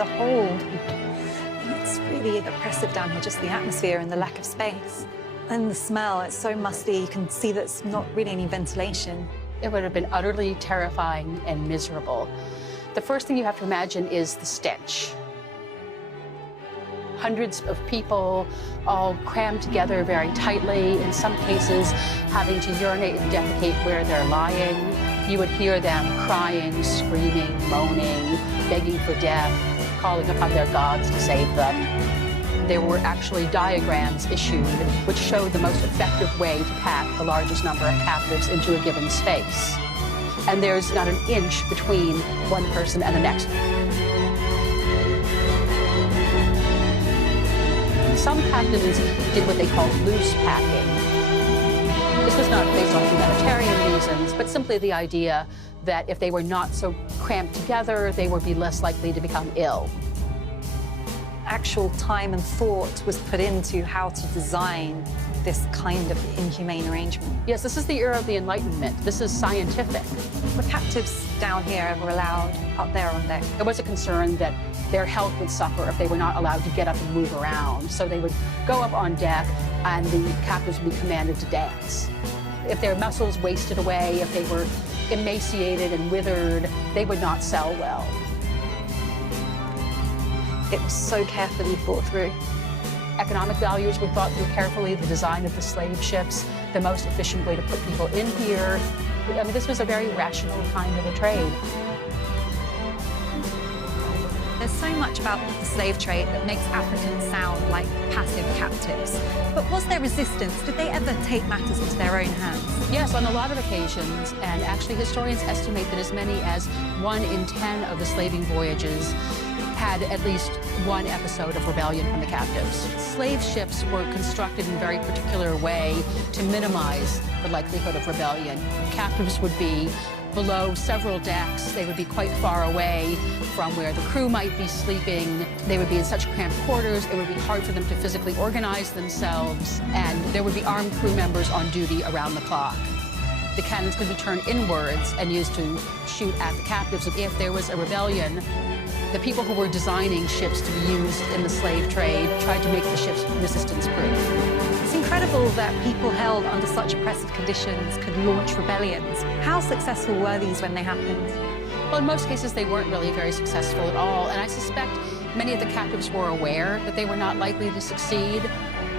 the whole. It's really oppressive down here, just the atmosphere and the lack of space. And the smell, it's so musty. You can see that it's not really any ventilation. It would have been utterly terrifying and miserable. The first thing you have to imagine is the stench. Hundreds of people all crammed together very tightly, in some cases having to urinate and defecate where they're lying. You would hear them crying, screaming, moaning, begging for death, calling upon their gods to save them. There were actually diagrams issued which showed the most effective way to pack the largest number of captives into a given space. And there's not an inch between one person and the next. Some captains did what they called loose packing. This was not based on humanitarian reasons, but simply the idea that if they were not so cramped together, they would be less likely to become ill. Actual time and thought was put into how to design this kind of inhumane arrangement. Yes, this is the era of the Enlightenment. This is scientific. Were captives down here ever allowed up there on deck? There was a concern that their health would suffer if they were not allowed to get up and move around. So they would go up on deck and the captives would be commanded to dance. If their muscles wasted away, if they were emaciated and withered, they would not sell well. It was so carefully thought through. Economic values were thought through carefully, the design of the slave ships, the most efficient way to put people in here. I mean, this was a very rational kind of a trade. There's so much about the slave trade that makes Africans sound like passive captives. But was there resistance? Did they ever take matters into their own hands? Yes, on a lot of occasions, and actually historians estimate that as many as 1 in 10 of the slaving voyages had at least one episode of rebellion from the captives. Slave ships were constructed in a very particular way to minimize the likelihood of rebellion. Captives would be below several decks. They would be quite far away from where the crew might be sleeping. They would be in such cramped quarters, it would be hard for them to physically organize themselves, and there would be armed crew members on duty around the clock. The cannons could be turned inwards and used to shoot at the captives. If there was a rebellion, the people who were designing ships to be used in the slave trade tried to make the ships resistance-proof. It's incredible that people held under such oppressive conditions could launch rebellions. How successful were these when they happened? Well, in most cases, they weren't really very successful at all, and I suspect many of the captives were aware that they were not likely to succeed,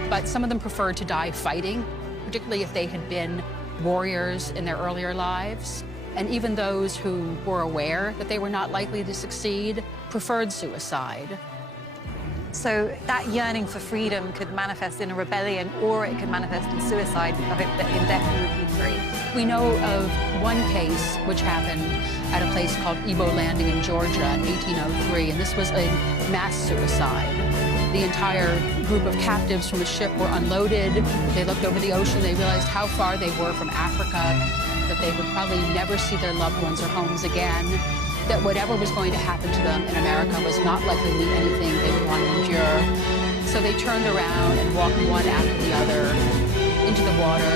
but some of them preferred to die fighting, particularly if they had been warriors in their earlier lives. And even those who were aware that they were not likely to succeed preferred suicide. So that yearning for freedom could manifest in a rebellion, or it could manifest in suicide, of it that indefinitely would be free. We know of one case which happened at a place called Ebo Landing in Georgia in 1803, and this was a mass suicide. The entire group of captives from a ship were unloaded. They looked over the ocean, they realized how far they were from Africa, that they would probably never see their loved ones or homes again, that whatever was going to happen to them in America was not likely to be anything they would want to endure. So they turned around and walked one after the other into the water,